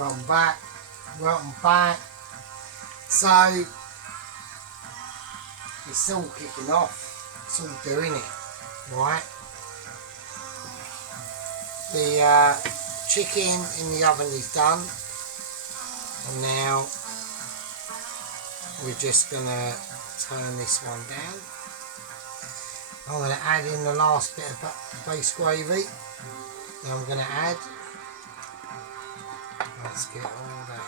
welcome back, welcome back. So it's all kicking off, it's all doing it, right? The chicken in the oven is done, and now we're just gonna turn this one down. I'm going to add in the last bit of base gravy that I'm going to add. Let's get all that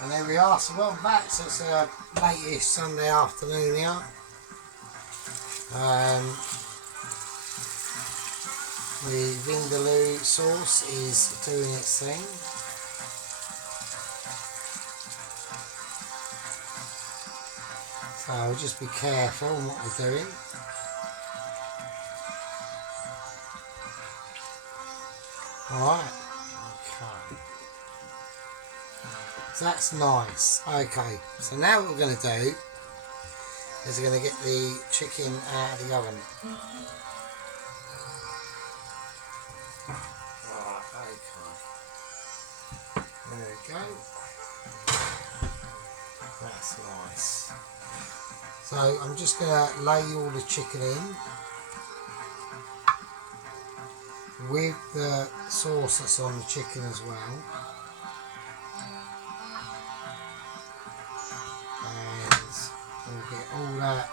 in. And there we are, so welcome back. So it's a late-ish Sunday afternoon here. The vindaloo sauce is doing its thing. So just be careful in what we're doing. Alright, okay. So that's nice. Okay, so now what we're going to do is we're going to get the chicken out of the oven. Alright, okay. There we go. That's nice. So I'm just going to lay all the chicken in with the sauce that's on the chicken as well. And we'll get all that.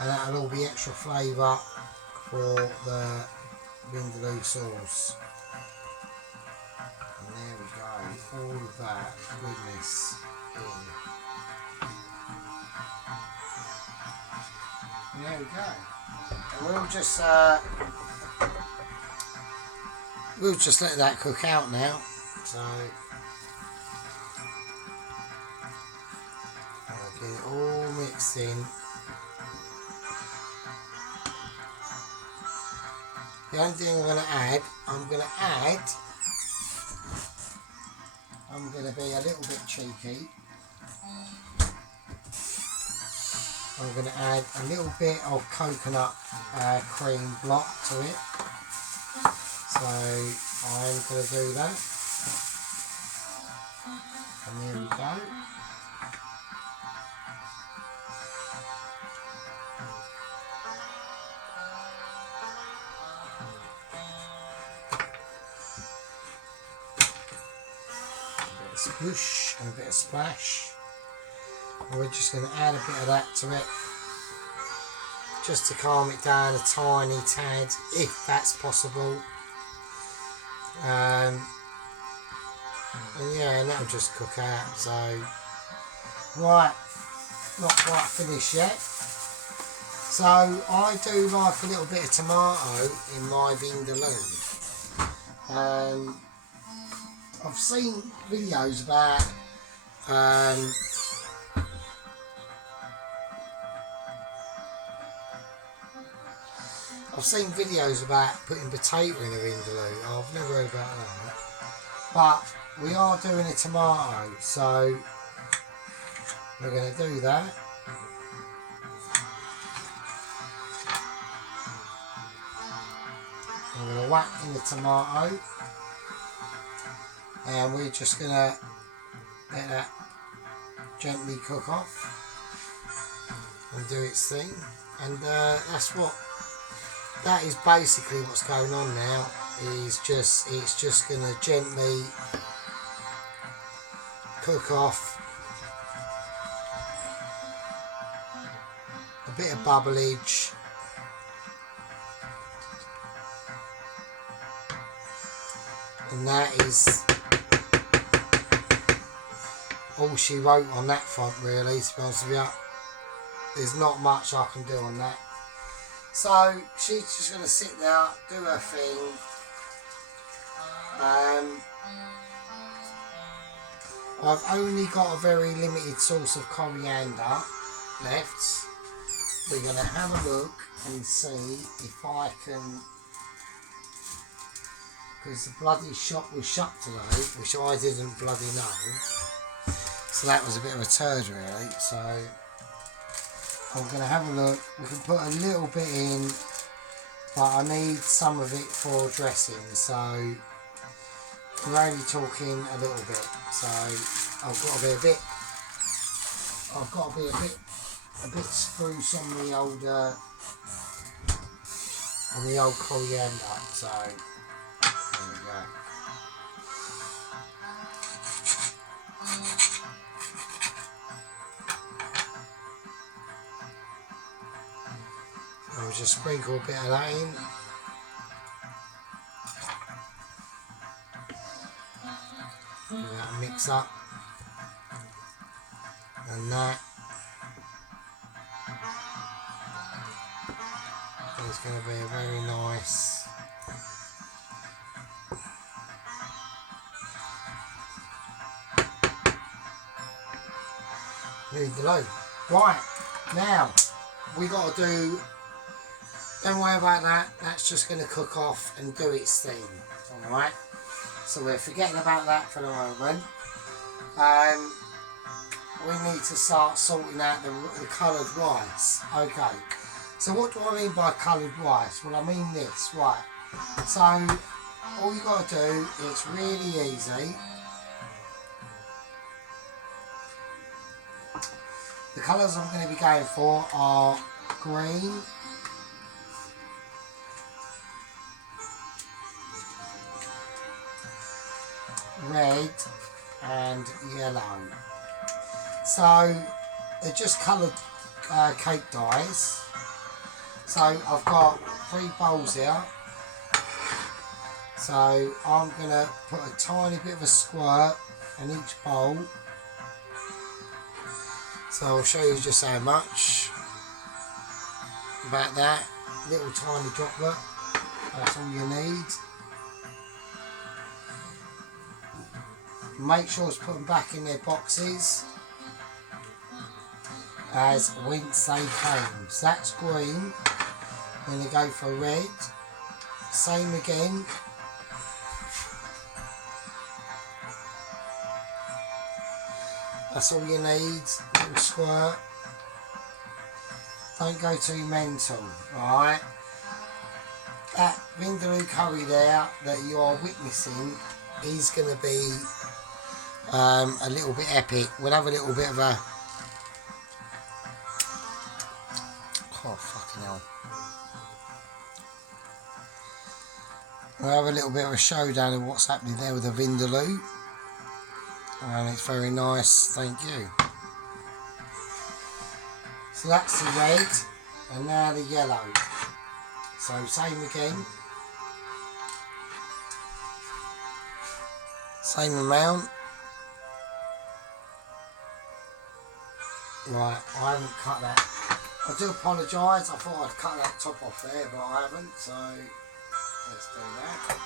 And that'll all be extra flavour for the vindaloo sauce. And there we go, all of that goodness in. And there we go. And we'll just let that cook out now. So I'll get it all mixed in. The only thing I'm going to add, I'm going to be a little bit cheeky. I'm going to add a little bit of coconut cream block to it. So I'm going to do that. And there we go. A bit of sploosh and a bit of splash. We're just going to add a bit of that to it, just to calm it down a tiny tad, if that's possible. And yeah, and that'll just cook out. So, right, not quite finished yet. So I do like a little bit of tomato in my vindaloo. I've seen videos about putting potato in a vindaloo. I've never heard about that. But we are doing a tomato, so we're going to do that. I'm going to whack in the tomato. And we're just going to let that gently cook off and do its thing. And that is basically what's going on now. It's just going to gently cook off a bit of bubblage. And that is all she wrote on that front, really, to be honest with you. There's not much I can do on that. So she's just going to sit there, do her thing. I've only got a very limited source of coriander left. We're going to have a look and see if I can, because the bloody shop was shut today, which I didn't bloody know. So that was a bit of a turd, really. So I'm going to have a look. We can put a little bit in but I need some of it for dressing, so we're only talking a little bit. So I've got to be a bit spruce on the old coriander. So there we go. I'll just sprinkle a bit of that in. Give that a mix up. And that is going to be a very nice vindaloo. Right, now we got to do, don't worry about that, that's just going to cook off and do its thing. Alright, so we're forgetting about that for the moment. We need to start sorting out the coloured rice. Okay, so what do I mean by coloured rice? Well, I mean this, right. So all you got to do, it's really easy. The colours I'm going to be going for are green, red and yellow. So they're just coloured cake dyes. So I've got 3 bowls here. So I'm going to put a tiny bit of a squirt in each bowl. So I'll show you just how much. About that, little tiny droplet. That's all you need. Make sure to put them back in their boxes as whence they came. So that's green. Then they go for red. Same again. That's all you need. Little squirt. Don't go too mental, alright? That vindaloo curry there that you are witnessing is going to be a little bit epic. We'll have a little bit of a... Oh, fucking hell. We'll have a little bit of a showdown of what's happening there with the vindaloo. And it's very nice, thank you. So that's the red, and now the yellow. So same again. Same amount. Right, I haven't cut that. I do apologise, I thought I'd cut that top off there, but I haven't, so let's do that.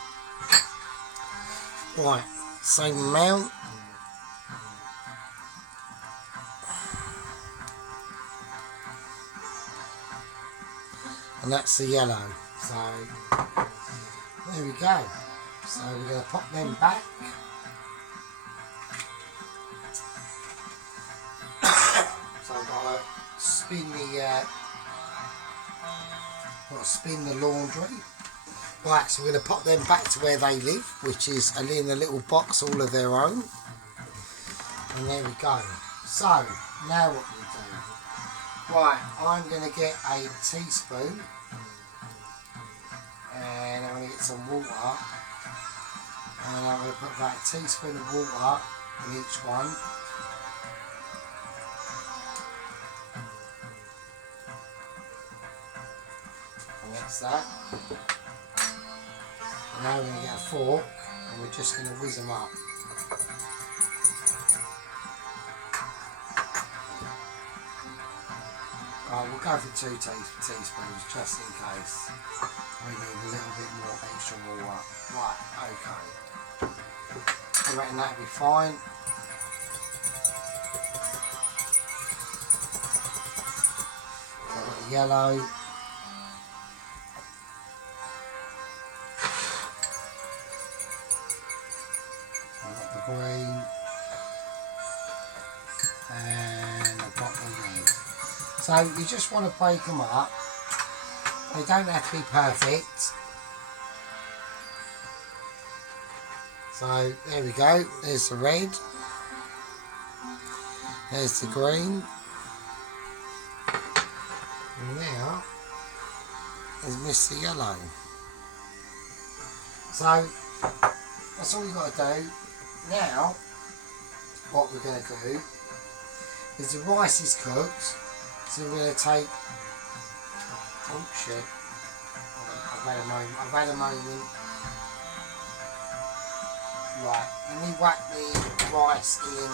Right, same amount. And that's the yellow. So there we go. So we're going to pop them back. So I've got to spin the laundry. Right, so we're going to pop them back to where they live, which is in a little box all of their own. And there we go. So now what we do? Right, I'm going to get a teaspoon and I'm going to get some water, and I'm going to put about a teaspoon of water in each one. And that's that. And now we're going to get a fork and we're just going to whiz them up. Right, we'll go for 2 teaspoons just in case we need a little bit more extra water. Right, okay. I reckon that'll be fine. So I've got the yellow. I've got the green. And I've got the red. So you just want to break them up They don't have to be perfect. So there we go, there's the red, there's the green, and now there's Mr. Yellow. So that's all we've got to do. Now what we're going to do is the rice is cooked, so we're going to take, oh shit, I've had a moment. Right, let me whack the rice in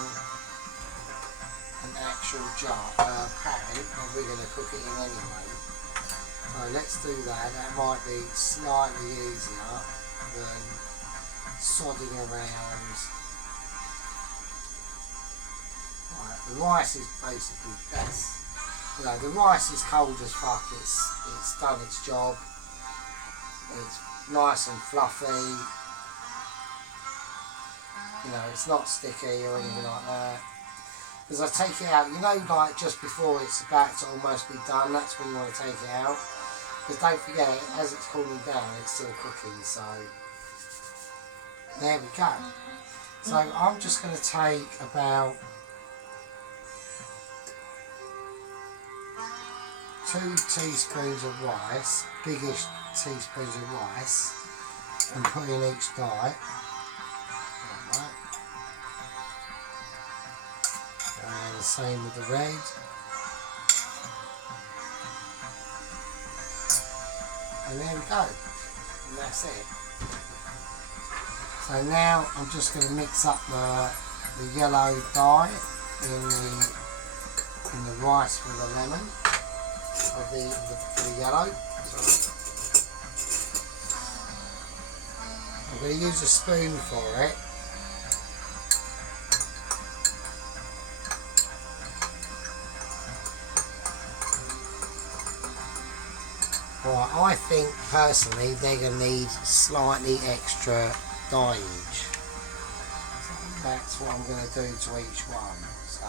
an actual pan, and we're going to cook it in anyway. So let's do that. That might be slightly easier than sodding around. Right, the rice is basically best. You know, the rice is cold as fuck. It's done its job. It's nice and fluffy. You know, it's not sticky or anything like that. Because I take it out, you know, like just before it's about to almost be done, that's when you want to take it out. Because don't forget, as it's cooling down, it's still cooking, so there we go. So I'm just going to take about 2 teaspoons of rice, biggish teaspoons of rice, and put in each diet. And the same with the red. And there we go. And that's it. So now I'm just going to mix up the yellow dye in the rice with the lemon, or the yellow. Sorry. I'm going to use a spoon for it. Right, I think personally they're going to need slightly extra dyeage. So that's what I'm going to do to each one. So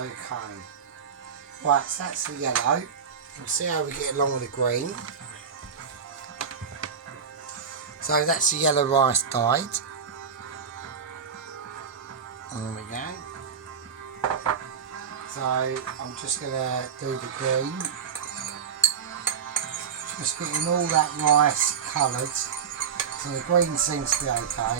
okay. Right, so that's the yellow. We'll see how we get along with the green. So that's the yellow rice dyed. There we go. So I'm just going to do the green. Just getting all that rice coloured. So the green seems to be okay.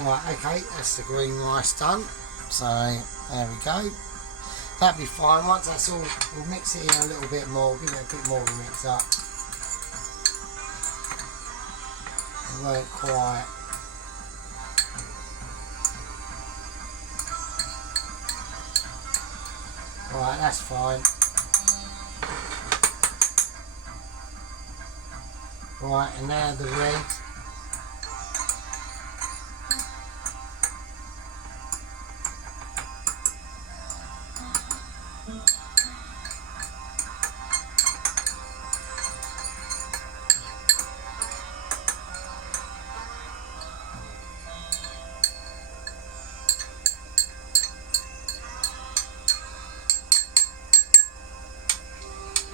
Right, okay, that's the green rice done. So there we go. That'll be fine. Once that's all, we'll mix it in a little bit more, give it a bit more of a mix up. It won't quite. Right, that's fine. Right, and now the red.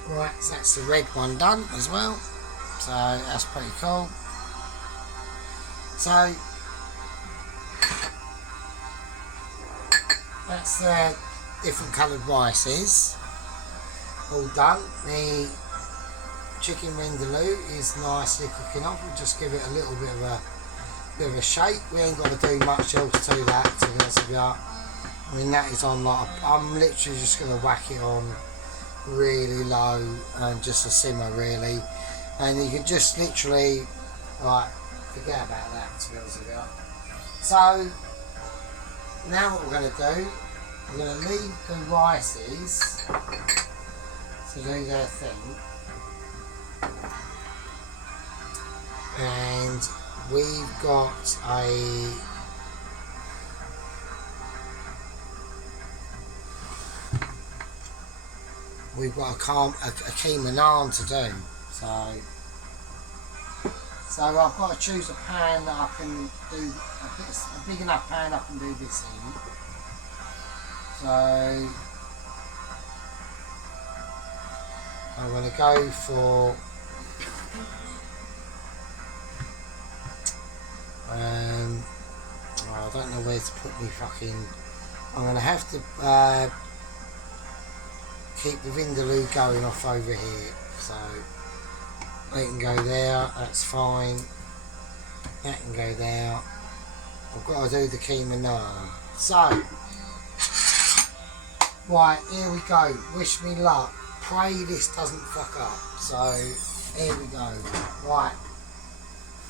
Right, so that's the red one done as well, so that's pretty cool. So that's the different coloured rices all done. The chicken vindaloo is nicely cooking off. We'll just give it a little bit of a bit of a shake. We ain't got to do much else to that, to be honest with you. I mean, that is on like, I'm literally just going to whack it on really low and just a simmer really. And you can just literally, like, forget about that, to be honest with you. So, now what we're going to do, we're going to leave the rices to do their thing. And we've got a keema naan to do. So I've got to choose a pan that I can do a big enough pan I can do this in. So I'm going to go for I don't know where to put me fucking. I'm going to have to keep the vindaloo going off over here. So they can go there, that's fine. That can go there. I've got to do the keema naan. So, right, here we go. Wish me luck. Pray this doesn't fuck up. So, here we go. Right,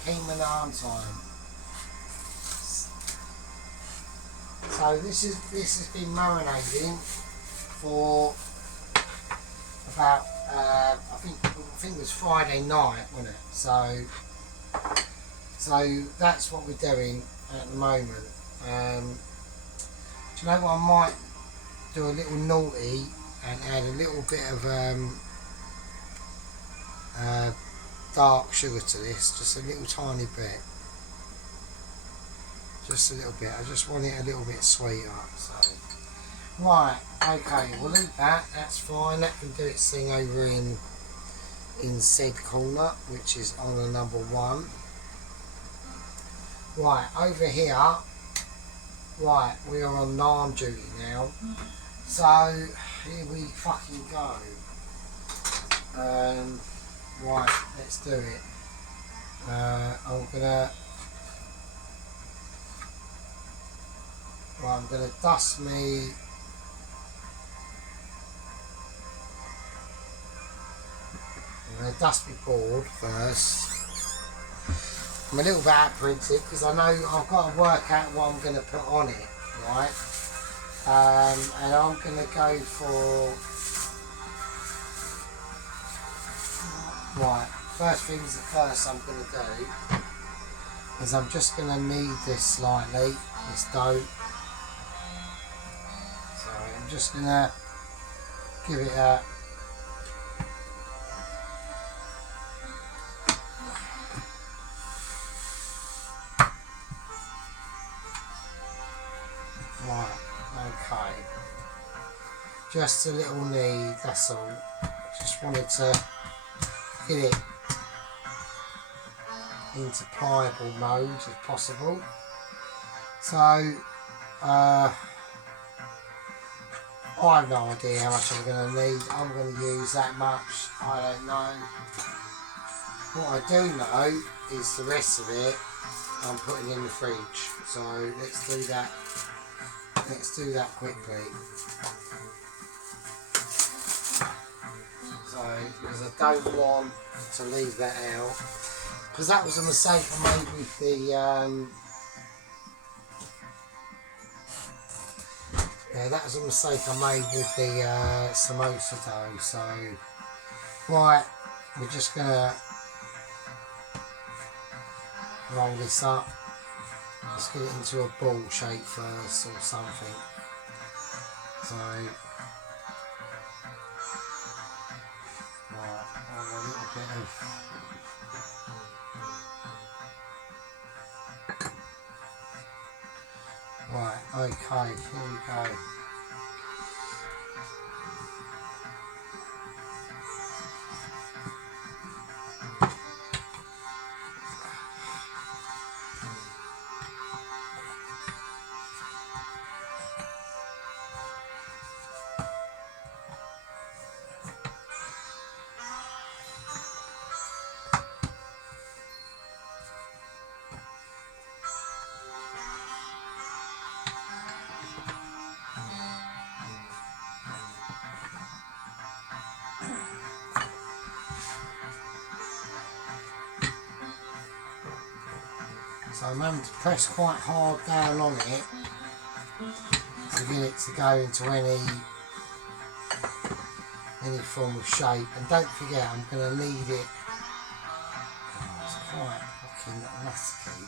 keema naan time. So this has been marinating for about I think it was Friday night, wasn't it? So that's what we're doing at the moment. Do you know what? I might do a little naughty and add a little bit of dark sugar to this, just a little tiny bit. Just a little bit. I just want it a little bit sweeter. So, right, okay, we'll leave that. That's fine. That can do its thing over in said corner, which is on the number 1. Right, over here. Right, we are on naan duty now. So here we fucking go. Right, let's do it. I'm gonna dust me. I'm gonna dust my board first. I'm a little bit apprehensive because I know I've got to work out what I'm gonna put on it, right? And I'm gonna go for right. First things first, I'm gonna do is I'm just gonna knead this slightly, this dough. I'm just gonna give it a right, okay. Just a little knead, that's all. Just wanted to get it into pliable mode if possible. So I have no idea how much I'm going to need. I'm going to use that much. I don't know. What I do know is the rest of it I'm putting in the fridge. So let's do that. Let's do that quickly. So, because I don't want to leave that out. Because that was a mistake I made with the yeah, that was a mistake I made with the samosa dough. So, right, we're just gonna roll this up. Let's get it into a ball shape first or something. So, right, a little bit of. Right, okay, here we go. So I'm having to press quite hard down on it to get it to go into any form of shape. And don't forget, I'm going to need it. Oh, it's quite fucking nasty.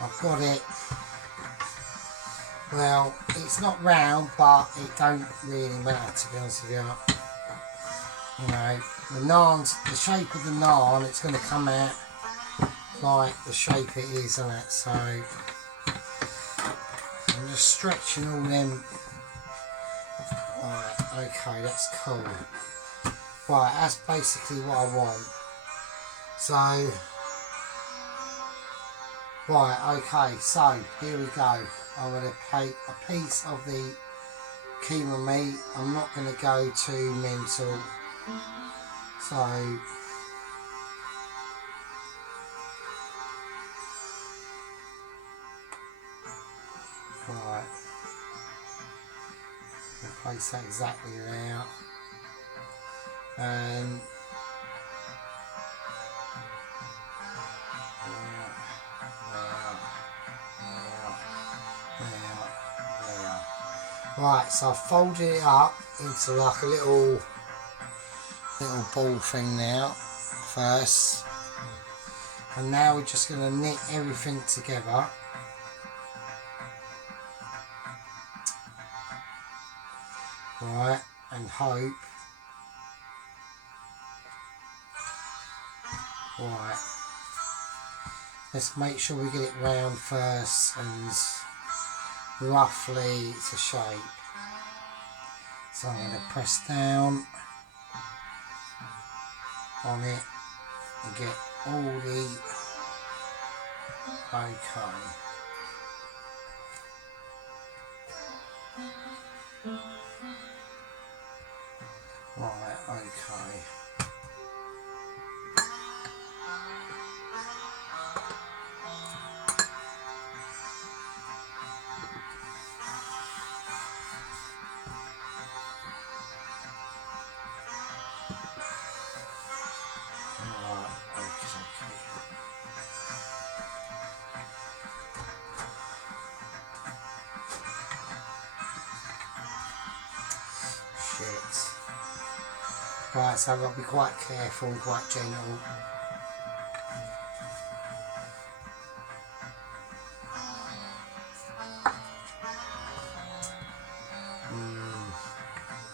I've got it. Well, it's not round, but it don't really matter, to be honest with you. You know, the naan's, the shape of the naan, it's going to come out like the shape it is, isn't it? So I'm just stretching all them. Right, okay, that's cool. Right, that's basically what I want. So, right, okay, so here we go. I'm going to take a piece of the keema meat. I'm not going to go too mental. So, right, I'll place that exactly there. And right, so I've folded it up into like a little ball thing now first, and now we're just going to knit everything together. Right, and hope. Right, let's make sure we get it round first and roughly to shape. So I'm going to press down on it and get all the okay. Right, okay. Right, so I've got to be quite careful and quite gentle.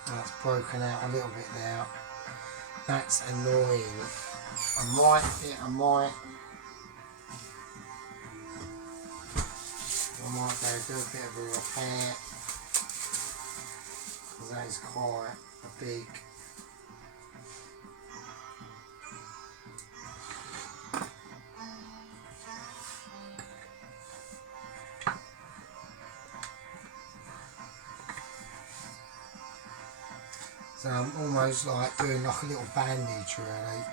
That's broken out a little bit now. That's annoying. I might go do a bit of a repair, because that is quite a big. So I'm almost like doing like a little bandage really.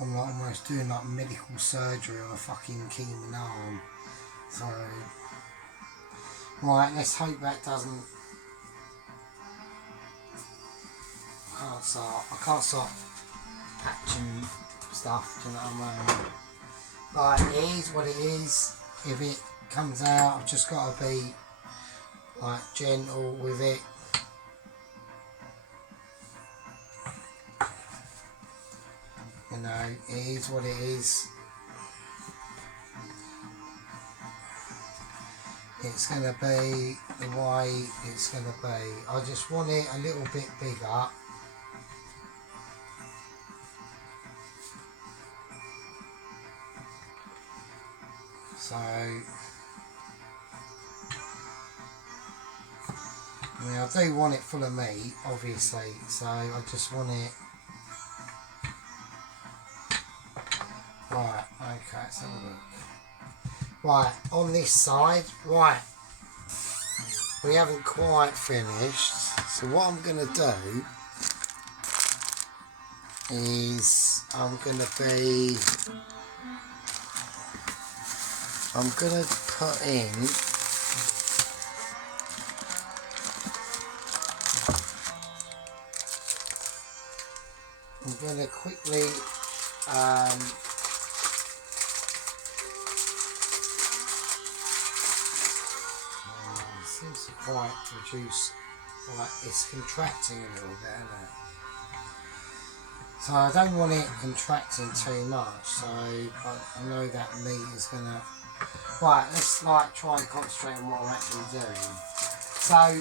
I'm like almost doing like medical surgery on a fucking keema arm. So, right, let's hope that doesn't. I can't start patching stuff, do you know what I mean? Like, it is what it is. If it comes out, I've just got to be like gentle with it. know, it is what it is. It's going to be the way it's going to be. I just want it a little bit bigger. So, I mean, I do want it full of meat, obviously, so I just want it. Right, okay, let's have a look. Right, on this side, right, we haven't quite finished, so what I'm going to do is I'm going to put in I'm going to quickly seems to quite reduce, like it's contracting a little bit, isn't it? So I don't want it contracting too much, so I know that meat is gonna. Right, let's like try and concentrate on what I'm actually doing. So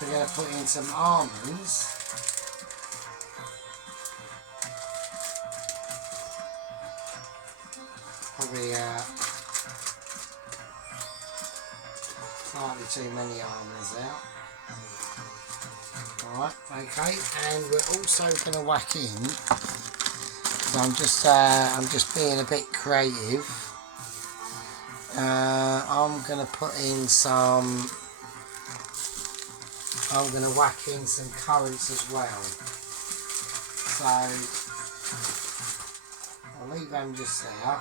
we're gonna put in some almonds. Probably slightly too many almonds out. Alright, okay, and we're also going to whack in. So I'm just being a bit creative. I'm going to put in some. I'm going to whack in some currants as well. So I'll leave them just there.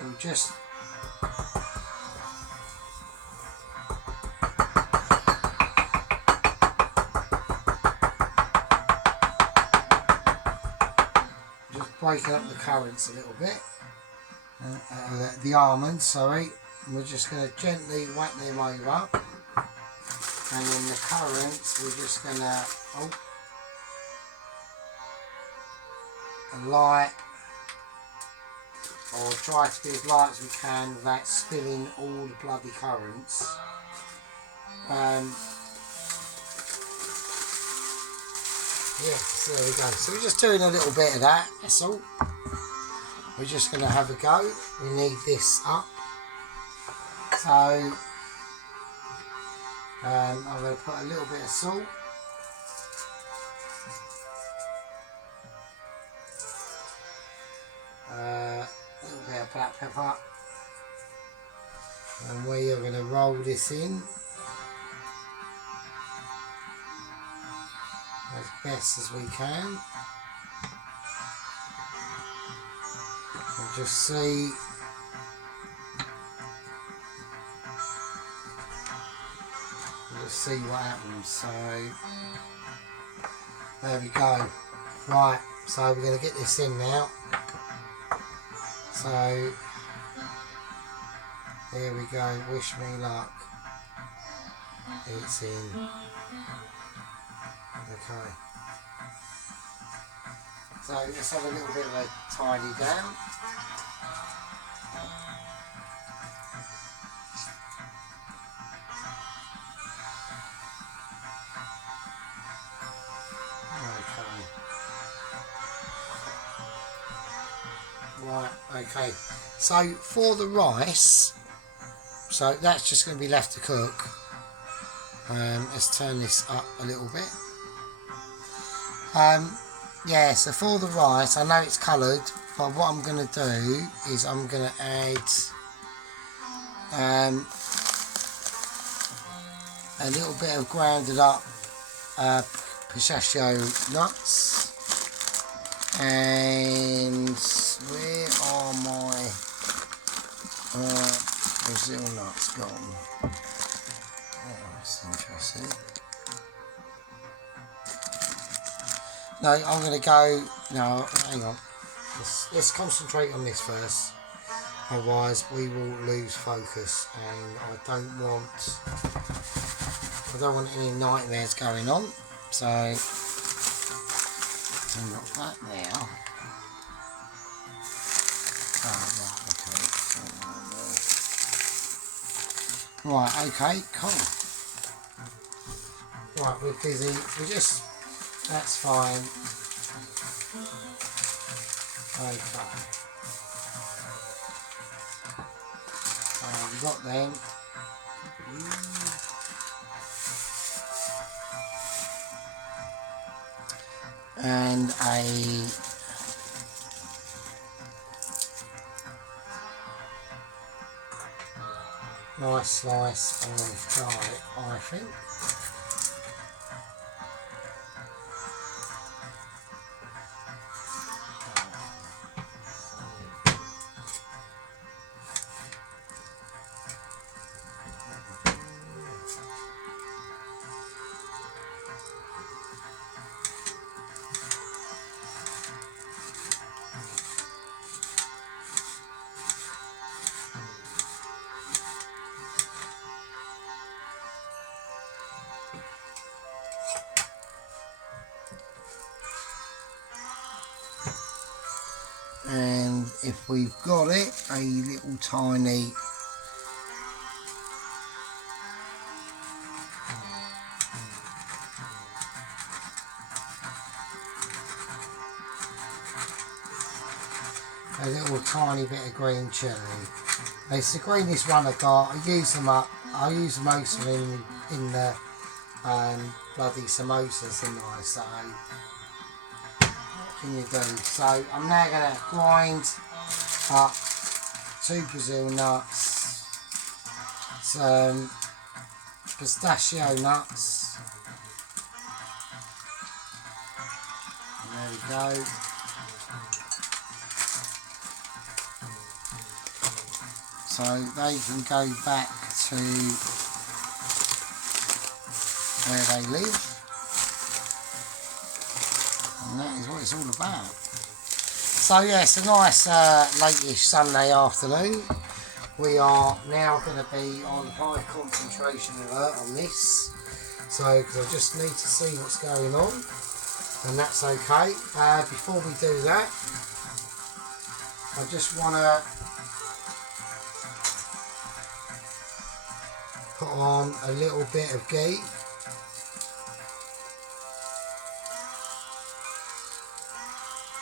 We'll just breaking up the currants a little bit, the almonds, sorry. We're just going to gently whack them over, and then the currants we're just going to light, or try to be as light as we can without spilling all the bloody currants. Yeah, so there we go. So we're just doing a little bit of that, that's all. We're just going to have a go. We need this up. So I'm going to put a little bit of salt. A little bit of black pepper. And we are going to roll this in as best as we can. And just see what happens. So there we go. Right, so we're going to get this in now. So here we go, wish me luck. It's in. Okay. So let's have a little bit of a tidy down. Right, okay. So for the rice, so that's just going to be left to cook. Let's turn this up a little bit. Yeah, so for the rice, I know it's coloured, but what I'm going to do is I'm going to add a little bit of grounded up pistachio nuts, and where are my Brazil nuts gone? Oh, that's interesting. No, I'm going to go. No, hang on. Let's concentrate on this first. Otherwise, we will lose focus, and I don't want I don't want any nightmares going on, so I've got that now. Oh, right, okay, cool. Right, we're busy. That's fine. Okay. We've got them. And a nice slice of garlic, I think. And if we've got it, a little tiny bit of green chilli. It's the greenest one I got. I use them up. I use most of them in the bloody samosas, and I say, what can you do? So I'm now going to grind up 2 Brazil nuts, some pistachio nuts, and there we go. So they can go back to where they live, and that is what it's all about. So yeah, it's a nice late-ish Sunday afternoon. We are now going to be on high concentration alert on this, so because I just need to see what's going on, and that's okay. Before we do that, I just want to put on a little bit of ghee.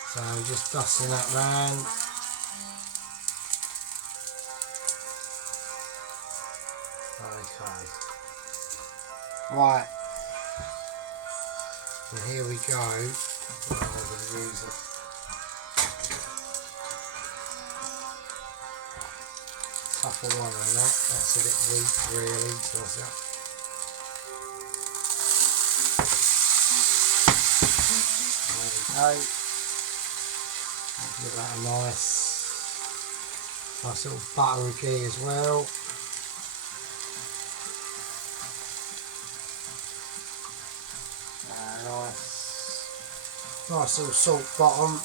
So I'm just dusting that round. Okay. Right. And here we go. I'm going to use it. Tougher one than that. That's a bit weak, really. So there we go. Give that a nice little buttery ghee as well. Nice little salt bottom.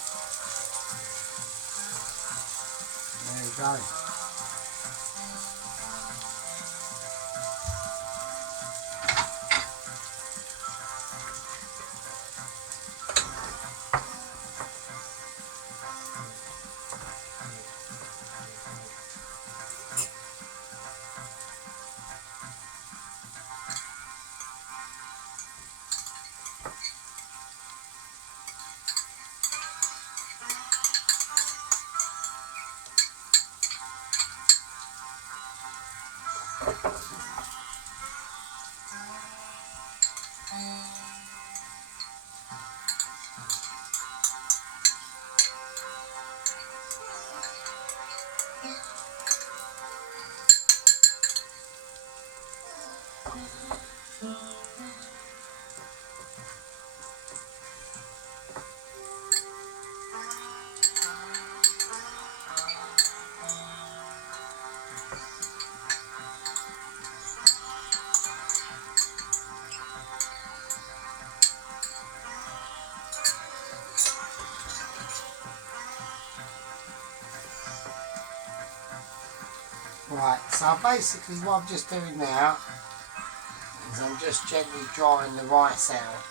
There you go. Right, so basically what I'm just doing now is I'm just gently drying the rice out.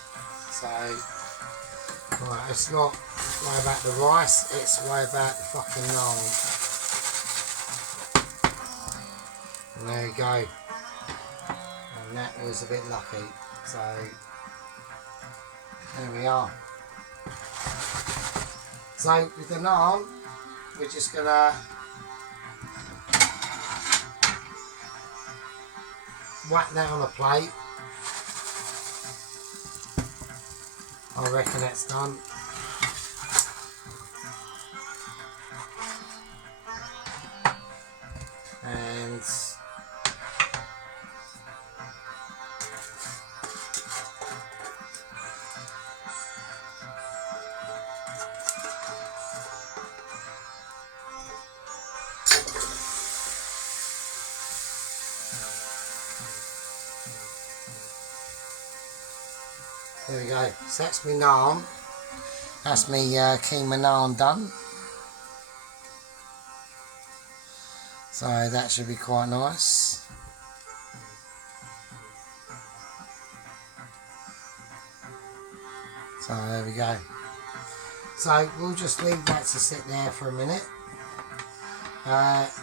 So, right, it's not worry about the rice, it's worry about the fucking naan. And there we go. And that was a bit lucky. So, there we are. So, with the naan, we're just gonna whack that on a plate. I reckon that's done. And there we go. So that's my naan. That's my keema naan done. So that should be quite nice. So there we go. So we'll just leave that to sit there for a minute.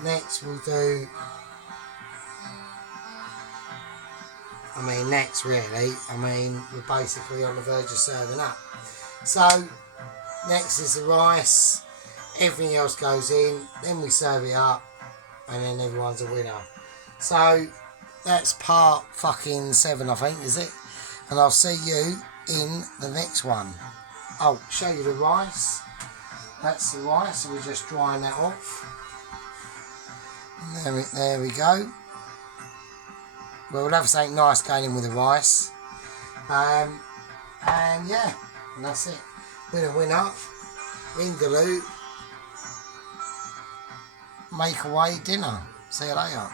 Next we'll do, next really, we're basically on the verge of serving up. So next is the rice, everything else goes in, then we serve it up, and then everyone's a winner. So that's part fucking 7, I think, is it? And I'll see you in the next one. I'll show you the rice. That's the rice, so we're just drying that off. And there we go. Well, we'll have something nice going in with the rice. And yeah, and that's it. Winner, Vindaloo, make away dinner. See you later.